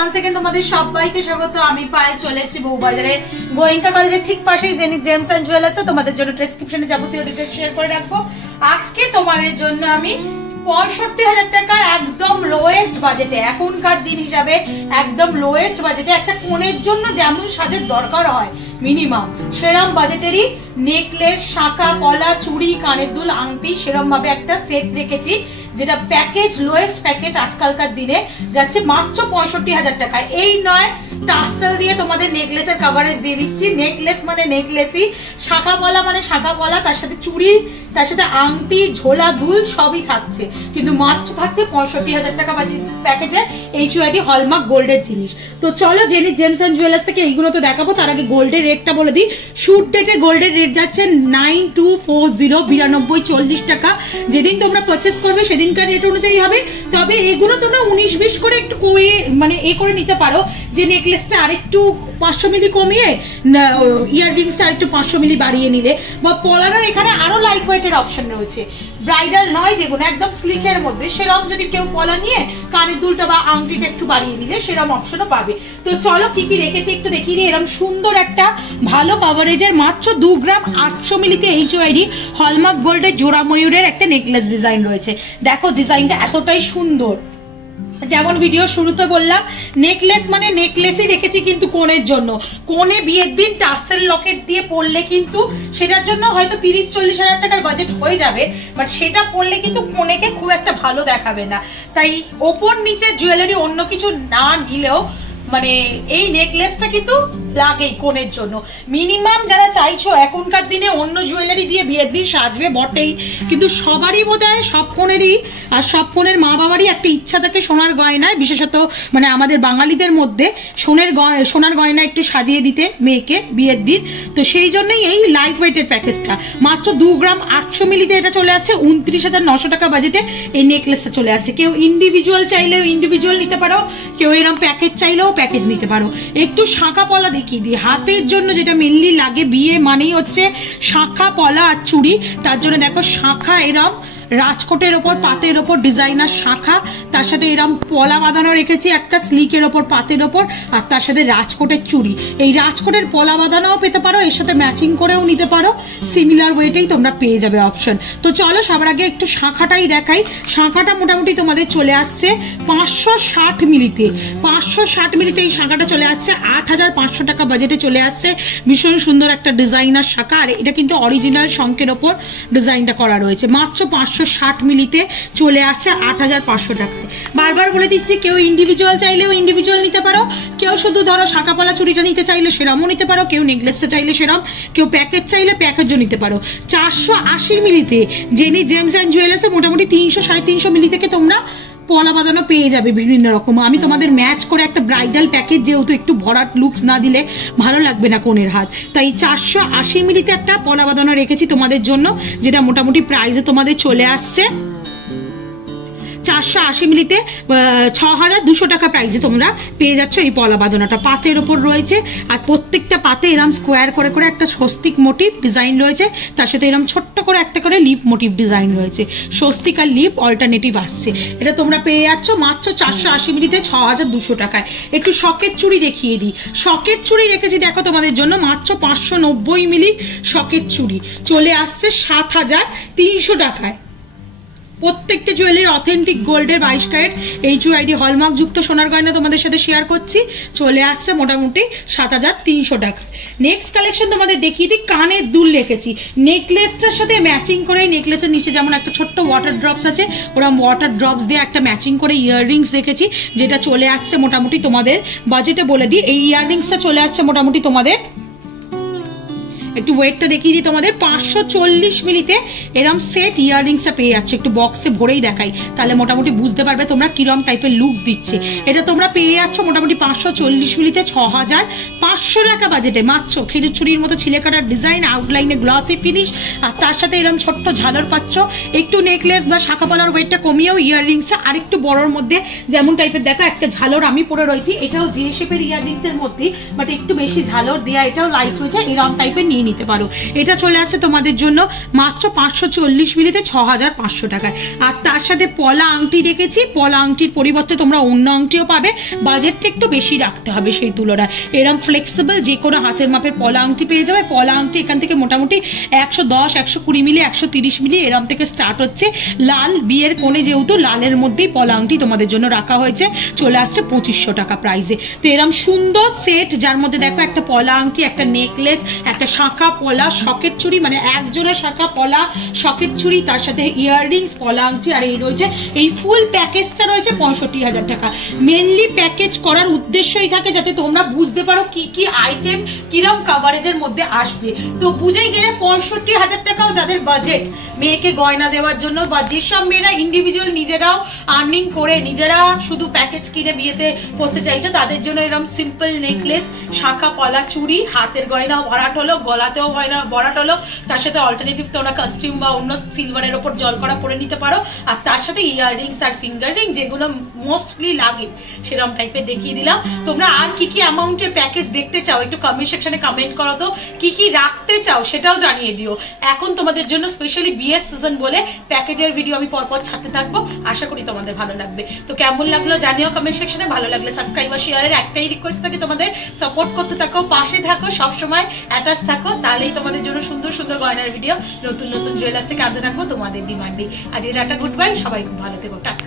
1 second তোমাদের সবাইকে স্বাগত। আমি পায়ে চলে এসেছি বউবাজারের গোয়েঙ্কা কলেজের ঠিক পাশেই জেনি জেমস এন্ড জুয়েলার্স। তোমাদের জন্য ডেসক্রিপশনে যাবতীয় ডিটেইলস শেয়ার করে রাখবো। আজকে তোমাদের জন্য আমি ৬৫,০০০ টাকা একদম লোয়েস্ট বাজেটে, এখনকার দিন হিসাবে একদম লোয়েস্ট বাজেটে একটা কোণের জন্য যেমন সাজের দরকার হয় মিনিমাম, সেরম বাজেটেরই নেকলেস, শাঁখা, পলা, চুড়ি, কানের দুল, আংটি সেরম ভাবে একটা সেট রেখেছি, যেটা প্যাকেজ লোয়েস্ট প্যাকেজ আজকালকার দিনে যাচ্ছে মাত্র ৬৫,০০০ টাকায়। এই নয় টাসেল দিয়ে তোমাদের নেকলেসের কভারেজ দিয়ে দিচ্ছি। নেকলেস মানে নেকলেসই, শাঁখা পলা মানে শাঁখা পলা, তার সাথে চুড়ি, তার সাথে আংটি, ঝোলা, দুল সবই থাকছে, কিন্তু মাত্র থাকছে ৬৫,০০০ টাকা প্যাকেজে HUID হলমার্ক গোল্ডের জিনিস। তো চলো জেনি জেমস এন্ড জুয়েলার্স থেকে এইগুলো তো দেখাবো, তার আগে গোল্ডের রেটটা বলে দিই। শুট ডেটে গোল্ডের রেট যাচ্ছে 9240 টাকা। যেদিন তোমরা পারচেস করবে সেদিনকার রেট অনুযায়ী হবে, তবে এগুলো তোমরা 19-20 করে একটু কমিয়ে মানে করে নিতে পারো, যে নেকলেসটা আরেকটু 500 মিলি কমিয়ে, ইয়াররিংসটা আরেকটু 500 মিলি বাড়িয়ে নিলে, বা পলারও এখানে আরো লাইট ওয়েটের অপশন রয়েছে, ব্রাইডাল নয় যেগুলো একদম স্লিকের মধ্যে, সেরকম যদি কেউ পলা নিয়ে কানের দুলটা বা আংটিটা একটু বাড়িয়ে নিলে সেরকম অপশনও পাবে। তো চলো কি কি রেখেছি একটু দেখিয়ে দিই। এরকম সুন্দর একটা ভালো কভারেজের মাত্র 2 গ্রাম 800 মিলিতে HUID হলমার্ক গোল্ডের জোড়া ময়ূরের একটা নেকলেস ডিজাইন রয়েছে। দেখো ডিজাইনটা এতটাই সুন্দর, যেমন ভিডিও শুরুতে বললাম নেকলেস মানে নেকলেসই রেখেছি, কিন্তু কোণের জন্য, কোণে বিয়ের দিন টাসেল লকেট দিয়ে পরলে কিন্তু সেটার জন্য হয়তো 30-40 হাজার টাকার বাজেট হয়ে যাবে, বাট সেটা পরলে কিন্তু কোণেকে খুব একটা ভালো দেখাবে না। তাই ওপর নিচে জুয়েলারি অন্য কিছু না নিলেও মানে এই নেকলেসটা কিন্তু লাগেই কোণের জন্য। মিনিমাম যারা চাইছো এখনকার দিনে অন্য জুয়েলারি দিয়ে বিয়ের দিন সাজবে বটেই, কিন্তু সবারই বোধহয় সব কোণেরই আর সব কোণের মা বাবারই একটা ইচ্ছা থাকে সোনার গয়নায়, বিশেষত মানে আমাদের বাঙালিদের মধ্যে সোনার গয়না একটু সাজিয়ে দিতে মেয়েকে বিয়ের দিন। তো সেই জন্যই এই লাইট ওয়েটের প্যাকেজটা মাত্র 2 গ্রাম 800 মিলিতে এটা চলে আসছে 29,900 টাকা বাজেটে। এই নেকলেসটা চলে আসছে। কেউ ইন্ডিভিজুয়াল চাইলেও ইন্ডিভিজুয়াল নিতে পারো, কেউ এরকম প্যাকেজ চাইলেও প্যাকেজ নিতে পারো। একটু শাঁখা পলা দেখিয়ে দিই। হাতের জন্য যেটা মেনলি লাগে বিয়ে মানেই হচ্ছে শাঁখা পলা আর চুড়ি। তার জন্য দেখো শাঁখা এরম রাজকোটের ওপর পাতের ওপর ডিজাইনার শাঁখা, তার সাথে এরম পলা বাঁধানো রেখেছি একটা স্লিকের ওপর পাতের ওপর, আর তার সাথে রাজকোটের চুড়ি। এই রাজকোটের পলা বাঁধানোও পেতে পারো, এর সাথে ম্যাচিং করেও নিতে পারো, সিমিলার ওয়েটেই তোমরা পেয়ে যাবে অপশন। তো চলো সবার আগে একটু শাঁখাটাই দেখাই। শাঁখাটা মোটামুটি তোমাদের চলে আসছে 560 মিলিতে। 560 মিলিতে এই শাঁখাটা চলে আসছে 8,500 টাকা বাজেটে চলে আসছে। ভীষণ সুন্দর একটা ডিজাইনার শাঁখা, আর এটা কিন্তু অরিজিনাল শঙ্কের ওপর ডিজাইনটা করা রয়েছে। মাত্র 560 মিলিতে চলে আসছে 8,500 টাকায়। বারবার বলে দিচ্ছি, কেউ ইন্ডিভিজুয়াল চাইলেও ইন্ডিভিজুয়াল নিতে পারো, কেউ শুধু ধরো শাঁখা পলা চুড়িটা নিতে চাইলে সেরমও নিতে পারো, কেউ নেকলেসটা চাইলে সেরম, কেউ প্যাকেজ চাইলে প্যাকেজও নিতে পারো। 480 মিলিতে জেনি জেমস এন্ড জুয়েলার্সে মোটামুটি 300-350 মিলি থেকে তোমরা পলা বাঁধানো পেয়ে যাবে বিভিন্ন রকম। আমি তোমাদের ম্যাচ করে একটা ব্রাইডাল প্যাকেজ, যেহেতু একটু ভরাট লুকস না দিলে ভালো লাগবে না কোণের হাত, তাই 480 মিলিতে একটা পলা বাঁধানো রেখেছি তোমাদের জন্য, যেটা মোটামুটি প্রাইসে তোমাদের চলে আসছে 480 মিলিতে 6,200 টাকা প্রাইসে তোমরা পেয়ে যাচ্ছ এই পলা বাঁধানোটা। পাতের ওপর রয়েছে, আর প্রত্যেকটা পাতে এরম স্কোয়ার করে করে একটা স্বস্তিক মোটিভ ডিজাইন রয়েছে, তার সাথে এরম ছোট্ট করে একটা করে লিপ মোটিভ ডিজাইন রয়েছে। স্বস্তিক আর লিপ অল্টারনেটিভ আসছে। এটা তোমরা পেয়ে যাচ্ছ মাত্র 480 মিলিতে 6,200 টাকায়। একটু শকের চুড়ি দেখিয়ে দিই। শকের চুড়ি রেখেছি দেখো তোমাদের জন্য মাত্র 590 মিলি শকের চুড়ি চলে আসছে 7,300 টাকায়। প্রত্যেকটা জুয়েলারি অথেন্টিক গোল্ডের 22 ক্যারেট HUID হলমার্ক যুক্ত সোনার গয়না তোমাদের সাথে শেয়ার করছি। চলে আসছে মোটামুটি 7,300 টাকা। নেক্সট কালেকশন তোমাদের দেখিয়ে দিই। কানের দুল রেখেছি নেকলেসটার সাথে ম্যাচিং করে। নেকলেসের নিচে যেমন একটা ছোট্ট ওয়াটার ড্রপস আছে, ওরকম ওয়াটার ড্রপস দিয়ে একটা ম্যাচিং করে ইয়াররিংস রেখেছি, যেটা চলে আসছে মোটামুটি তোমাদের বাজেটে বলে দিই। এই ইয়াররিংসটা চলে আসছে মোটামুটি তোমাদের, একটু ওয়েটটা দেখিয়ে দিই তোমাদের, 540 মিলিতে এরম সেট ইয়াররিংসটা পেয়ে যাচ্ছে। একটু বক্সে ভরেই দেখাই, তাহলে মোটামুটি বুঝতে পারবে তোমরা কিরম টাইপের লুকস দিচ্ছে। এটা তোমরা পেয়ে যাচ্ছ মোটামুটি 540 মিলিতে 6,500 টাকা বাজেটে। মাত্র খেজুর ছুরির মতো ছিলে কাটার ডিজাইন, আউটলাইনে গ্লসি ফিনিশ, আর তার সাথে এরম ছোট্ট ঝালর পাচ্ছ। একটু নেকলেস বা শাঁখা পলার ওয়েটটা কমিয়েও ইয়াররিংসটা আরেকটু বড়োর মধ্যে যেমন টাইপের দেখো একটা ঝালর আমি পরে রয়েছি, এটাও যে শেপের ইয়াররিংসের মধ্যে, বাট একটু বেশি ঝালর দেওয়া, এটাও লাইট হয়েছে, এরম টাইপের নিয়ে নিয়ে নিতে পারো। এটা চলে আসছে তোমাদের জন্য মাত্র 540 মিলিতে 6500 টাকায়। আর তার সাথে পলা আংটি রেখেছি, পলা আংটির পরিবর্তে তোমরা অন্য আংটিও পাবে, বাজেটটা একটু বেশি রাখতে হবে সেই তুলনায়। এরকম ফ্লেক্সিবল যে কোনো হাতের মাপের পলা আংটি পেয়ে যাবে। পলা আংটি এখান থেকে মোটামুটি 110, 120 মিলি, 130 মিলি এরম থেকে স্টার্ট হচ্ছে। লাল বিয়ের কোণে যেহেতু লালের মধ্যেই পলা আংটি তোমাদের জন্য রাখা হয়েছে, চলে আসছে 2500 টাকা প্রাইসে। তো এরম সুন্দর সেট যার মধ্যে দেখো একটা পলা আংটি, একটা নেকলেস, একটা শাঁখা পলা সকেট চুড়ি, মানে একজোড়া শাঁখা পলা সকেট চুড়ি, তার সাথে ইয়াররিংস, পলা আংটি, আর এই রয়েছে এই ফুল প্যাকেজটা রয়েছে 65,000 টাকা। মেনলি প্যাকেজ করার উদ্দেশ্যই থাকে যাতে তোমরা বুঝতে পারো কি কি আইটেম কিরম কাভারেজের মধ্যে আসবে। তো বুঝেই গেলে 65,000 টাকাও যাদের বাজেট মেয়েকে গয়না দেওয়ার জন্য, বা যেসব মেয়েরা ইন্ডিভিজুয়াল নিজেরাও আর্নিং করে নিজেরা শুধু প্যাকেজ কিনে বিয়েতে পড়তে চাইছে, তাদের জন্য এরকম সিম্পল নেকলেস, শাঁখা পলা চুড়ি, হাতের গয়নাও ভরাট হলো, গলাতেও গয়না ভরাট হলো, তার সাথে অল্টারনেটিভ তোমরা কাস্টিউম বা অন্য সিলভারের ওপর জল করা পরে নিতে পারো। আর তার সাথে ইয়াররিংস আর ফিঙ্গার রিং যেগুলো মোস্টলি লাগে সেরকম টাইপের দেখিয়ে দিলাম। তোমরা আর কি কি অ্যামাউন্টের প্যাকেজ দেখতে চাও একটু কমেন্ট সেকশনে কমেন্ট করো তো, কি কি রাখতে চাও সেটাও জানিয়ে দিও। এখন তোমাদের জন্য স্পেশালি বিয়ের সিজন বলে প্যাকেজের ভিডিও আমি পরপর ছাড়তে থাকবো, আশা করি তোমাদের ভালো লাগবে। তো কেমন লাগলো জানিও কমেন্ট সেকশনে, ভালো লাগলে সাবস্ক্রাইব আর শেয়ারের একটাই রিকোয়েস্ট থাকে তোমাদের, সাপোর্ট করতে থাকো, পাশে থাকো, সবসময় অ্যাটাচ থাকো, তাহলেই তোমাদের জন্য সুন্দর সুন্দর গয়নার ভিডিও নতুন নতুন জুয়েলার্স থেকে আনতে থাকবো তোমাদের ডিমান্ডে। আজকে টাটা, গুড বাই, সবাই খুব ভালো থেকো, টাটা।